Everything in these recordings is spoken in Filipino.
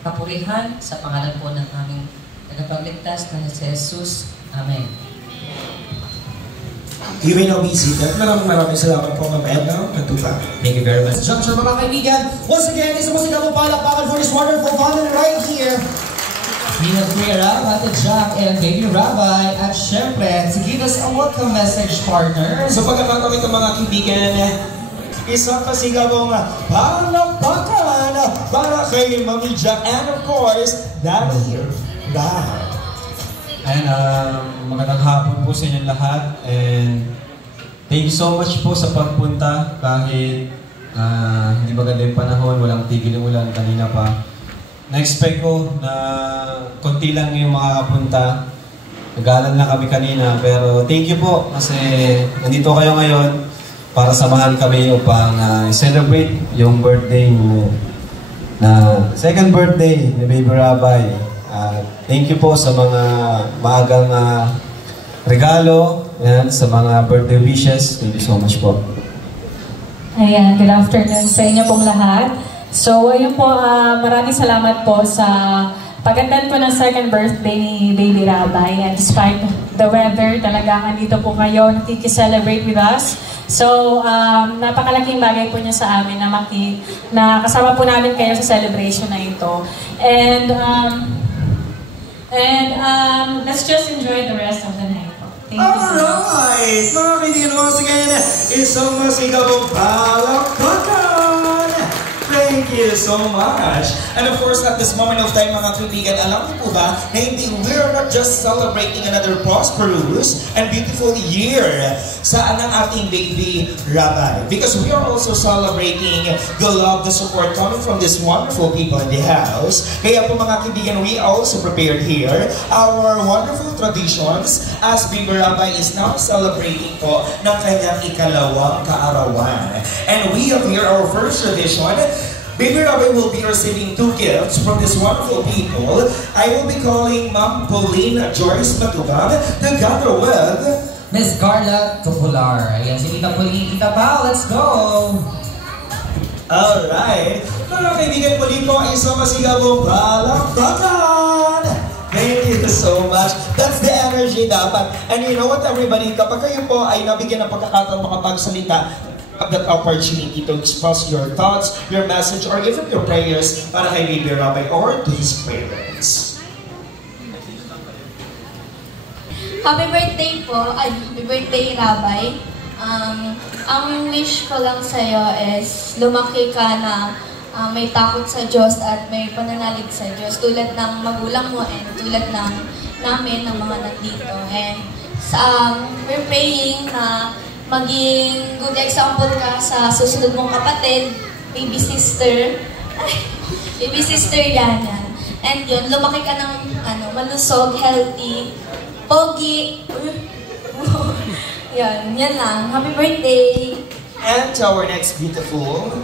kapurihan sa pangalan po ng aming tagapagligtas na si Jesus. Amen. You may now be seated. Maraming salamat po, Ma'am Edna. Thank you very much. Juncture, mga kaibigan. Once again, isa mo sigaw palakpakan for this wonderful father right here. Nina Guerra, Ate Jack, and Baby Rabbi. At syempre, to give us a welcome message, partner. So pagkakataon ito mga kaibigan, isang pasigabong palakpakan para kay Mami Jack and of course, Daddy Rabbi. And magandang hapon po sa inyong lahat and thank you so much po sa pagpunta kahit hindi maganda yung panahon, walang tigil yung ulan kanina pa. Na-expect ko na konti lang yung makakapunta. Nagalan na kami kanina pero thank you po kasi nandito kayo ngayon para samahan kami upang celebrate yung birthday na second birthday ni Baby Rabbi. Thank you po sa mga maagang regalo, yan, sa mga birthday wishes. Thank you so much po. Ayan, good afternoon sa inyo pong lahat. So, ayun po, maraming salamat po sa pag-attend po ng second birthday ni Baby Rabbi. And despite the weather, talagang andito po kayo, nakikiselebrate with us. So, napakalaking bagay po niya sa amin na kasama po namin kayo sa celebration na ito. And let's just enjoy the rest of the night. Thank you so much. Alright! Mga kaibigan, once again, isang masigabong palakpakan! Thank you so much! And of course, at this moment of time, mga kaibigan, alam niyo po ba na hindi we're not just celebrating another prosperous and beautiful year sa ng ating Baby Rabbi. Because we are also celebrating the love, the support coming from these wonderful people in the house. Kaya po mga kaibigan, we also prepared here our wonderful traditions as Baby Rabbi is now celebrating po ng kanyang ikalawang kaarawan. And we have here our first tradition. Baby Rabbi will be receiving 2 gifts from these wonderful people. I will be calling Ma'am Pauline Joyce Matubang together with Miss Carla Tupular. Ayan, si Tita Pauline, Tita Pao, let's go! Alright. Mga kaibigan, muli po isang masigabong palakpakan! Thank you so much. That's the energy dapat. And you know what, everybody, kapag kayo po ay nabigyan ng pagkakataon makapagsalita, that opportunity to express your thoughts, your message, or even your prayers para kay Baby Rabbi or to his parents. Happy birthday po, happy birthday Rabbi. Ang wish ko lang sa'yo is lumaki ka na may takot sa Diyos at may pananalig sa Diyos tulad ng magulang mo and tulad ng namin, ng mga nandito. And we're praying na maging good example ka sa susunod mong kapatid, baby sister Yana. And yun, lumaki ka ng malusog, healthy, pogi. Yan lang. Happy birthday! And to our next beautiful.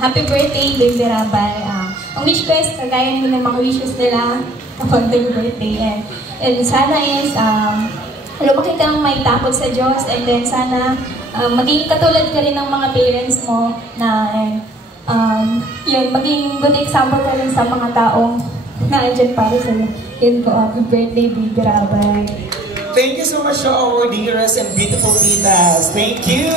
Happy birthday, Baby Rabbi. Ang wish ko is kagaya ng mga wishes nila kapag their birthday. And sana is lumaki ka ng may takot sa Diyos, and then sana maging katulad ka rin ng mga parents mo na yun, maging good example ka rin sa mga taong na-andyan para sa'yo. Yun po, happy birthday, Baby Rabbi. Thank you so much to our dearest and beautiful titas. Thank you!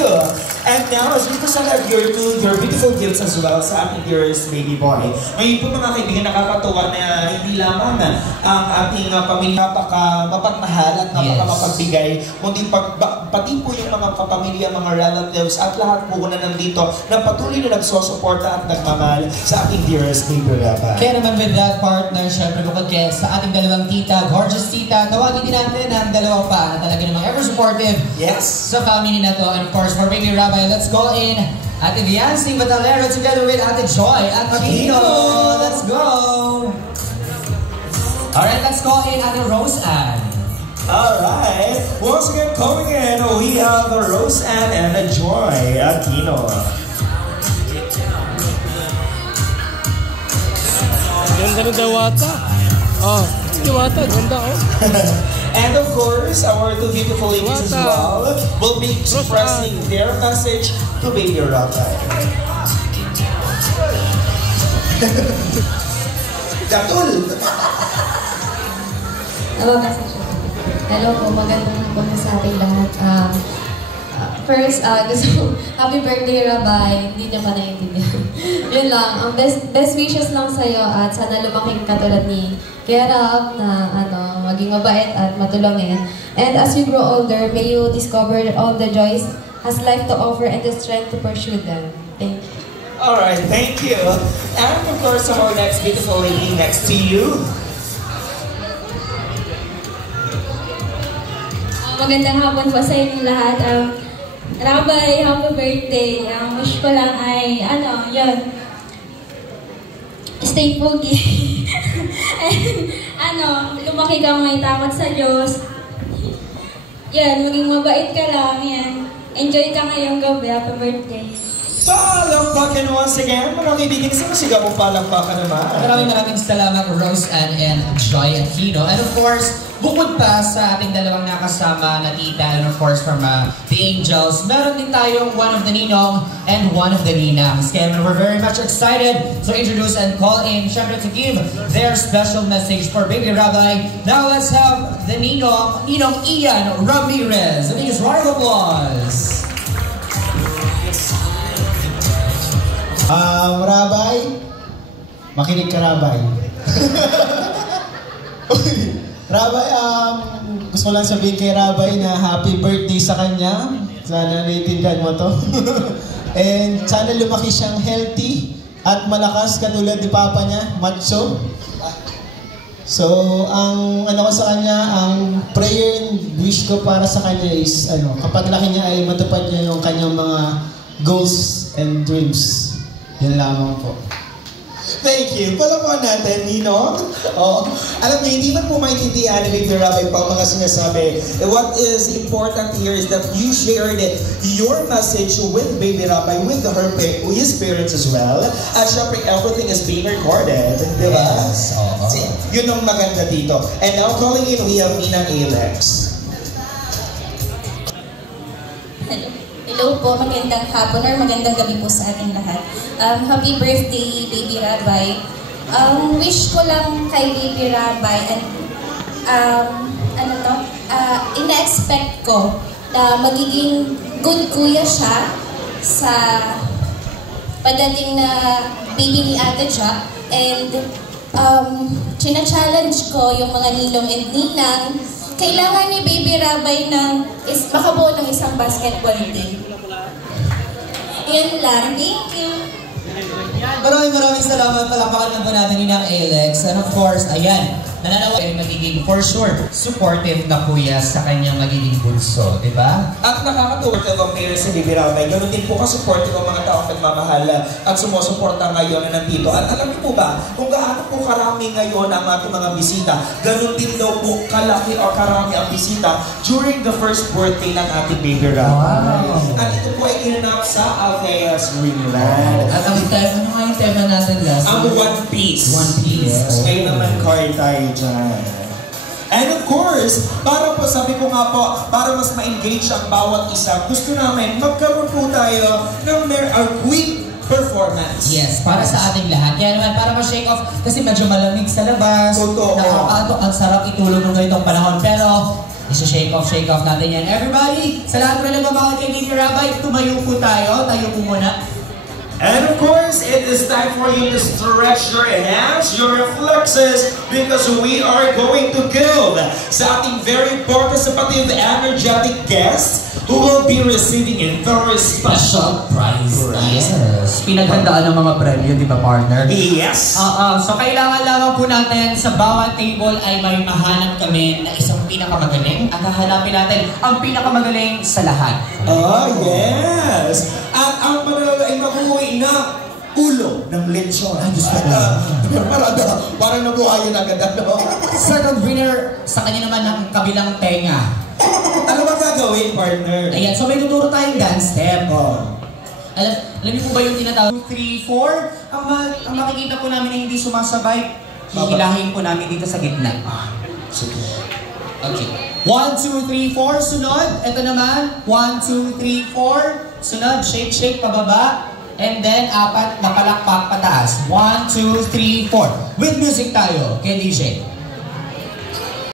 And now, as we present your beautiful gifts as well sa ating dearest baby boy. Ngayon po mga kaibigan, nakakatuwa na hindi lamang ang ating pamilya mapagmahal at mapagmapagbigay, kundi pati po yung mga kapamilya, mga relatives at lahat po na nandito na patuloy na nagsosuporta at nagmamahal sa ating dearest baby Rabbi. Kaya naman with that partner, syempre bukod sa ating dalawang tita, gorgeous tita, tawagin din natin ang dalawa pa na talaga namang ever supportive sa family na to. And of course, for Baby Rabbi, let's go in Ate Viancing Batalero together with Ate Joy at Aquino. Let's go! Alright, let's go in Ate Rose Ann. Alright, once again coming in, we have Rose Ann and Joy Aquino. Ganda na Dawata. Dawata, ganda And of course, our two beautiful ladies as well will be expressing their message to Baby Rabbi. Gatul! Hello po, magandang hapon sa ating lahat. First, gusto happy birthday, Rabay. Hindi niya pa naiintindihan. Yun lang, ang best wishes lang sa'yo at sana lumaking katulad ni Gerab na maging mabait at matulungin. And as you grow older, may you discover all the joys has life to offer and the strength to pursue them. Thank you. Alright, thank you. And of course, our next beautiful lady next to you. Magandang hapon po sa inyong lahat. Rabay, happy birthday. Wish ko lang ay, yun. Stay pogi. And, lumaki kang may takot sa Diyos. Yan, maging mabait ka lang. Yan. Enjoy ka ngayong gabi. Happy birthday. Palakpakan once again, mga kaibigan, sa masigaw mo palakpakan naman. Maraming salamat, Rose Ann and Joy Aquino. And of course, bukod pa sa ating dalawang nakasama na tita, and of course from the Angels, meron din tayong one of the Ninong and one of the Ninangs. Kaya we're very much excited to introduce and call in, syempre to give their special message for Baby Rabay. Now let's have the Ninong Ian Ramirez. A biggest round of applause. Rabay, makinig ka, Rabay. Rabay, gusto ko lang sabihin kay Rabay na happy birthday sa kanya. Sana naiintindihan mo to. And sana lumaki siyang healthy at malakas katulad ni Papa niya, macho. So, ang ko sa kanya, ang prayer and wish ko para sa kanya is, kapag laki niya ay matupad niya yung kanyang mga goals and dreams. Yan lamang po. Thank you. Palakuan natin, Ninong. Alam niyo, hindi man po maintindihan ni Baby Rabay pa mga sinasabi. What is important here is that you shared your message with Baby Rabay, with his parents as well. At syempre, everything is being recorded. Di ba? Yes. Yun ang maganda dito. And now, calling in, we have Ninang Alex. Hello po, magandang hapon or magandang gabi po sa ating lahat. Happy birthday, Baby Rabay. Wish ko lang kay Baby Rabay and ina-expect ko na magiging good kuya siya sa padating na baby ni Ate Jack. And china-challenge ko yung mga ninong and ninang. Kailangan ni Baby Rabay makabuo ng isang basketball team. Yun lang. Thank you. Maraming salamat. Palakpakan na po natin ni Nang Alex. And of course, ayan, nananawa ay magiging for sure supportive na kuya sa kanyang magiging bunso, di ba? At nakakatuwa ang parents ni Baby Rabay. Ganun din po ka-supportive ang mga taong nagmamahal at sumusuporta ngayon na nandito. At alam niyo po ba, kung gaano po karami ngayon ang ating mga bisita, ganun din daw po kalaki o karami ang bisita during the first birthday ng ating Baby Rabay. Wow. At ito po ay ginanap sa Althea's Greenland. At ano nga yung tema natin last? Ang One Piece. One Piece. Yes. Kayo naman card tayo dyan. And of course, para po, sabi ko nga po, para mas ma-engage ang bawat isa, gusto namin magkaroon po tayo ng quick performance. Yes, para sa ating lahat. Kaya naman, para ma-shake off, kasi medyo malamig sa labas. Totoo. Nakakaantok, ang sarap itulog ng ganitong panahon. Pero, isa-shake off natin yan. Everybody, sa lahat ko na nagmamahal kay Baby Rabay, tumayo po tayo. Tayo po muna. And of course, it is time for you to stretch your hands, your reflexes, because we are going to give sa ating very participative, energetic guests who will be receiving a very special prize. Yes. Pinaghandaan ng mga premyo, di ba, partner? Yes. So kailangan lamang po natin sa bawat table ay may mahanap kami na isang pinakamagaling at hahanapin natin ang pinakamagaling sa lahat. Oh, yes. At ang manalo ay makuwi na ulo ng lechon. Ay, Diyos ko. Para nabuhayan agad. Second winner, sa kanya naman ang kabilang tenga. Ano ba gagawin, partner? Ayan, so may tuturo tayong dance step. Oh. Alam niyo po ba yung tinatawag? 2, 3, 4. Ang makikita po namin na hindi sumasabay, hihilahin po namin dito sa gitna. Sige. Okay. 1, 2, 3, 4. Sunod. Ito naman. 1, 2, 3, 4. Sunod. Shake, shake, pababa. And then, 4 na palakpak pataas. 1, 2, 3, 4. With music tayo, kay DJ.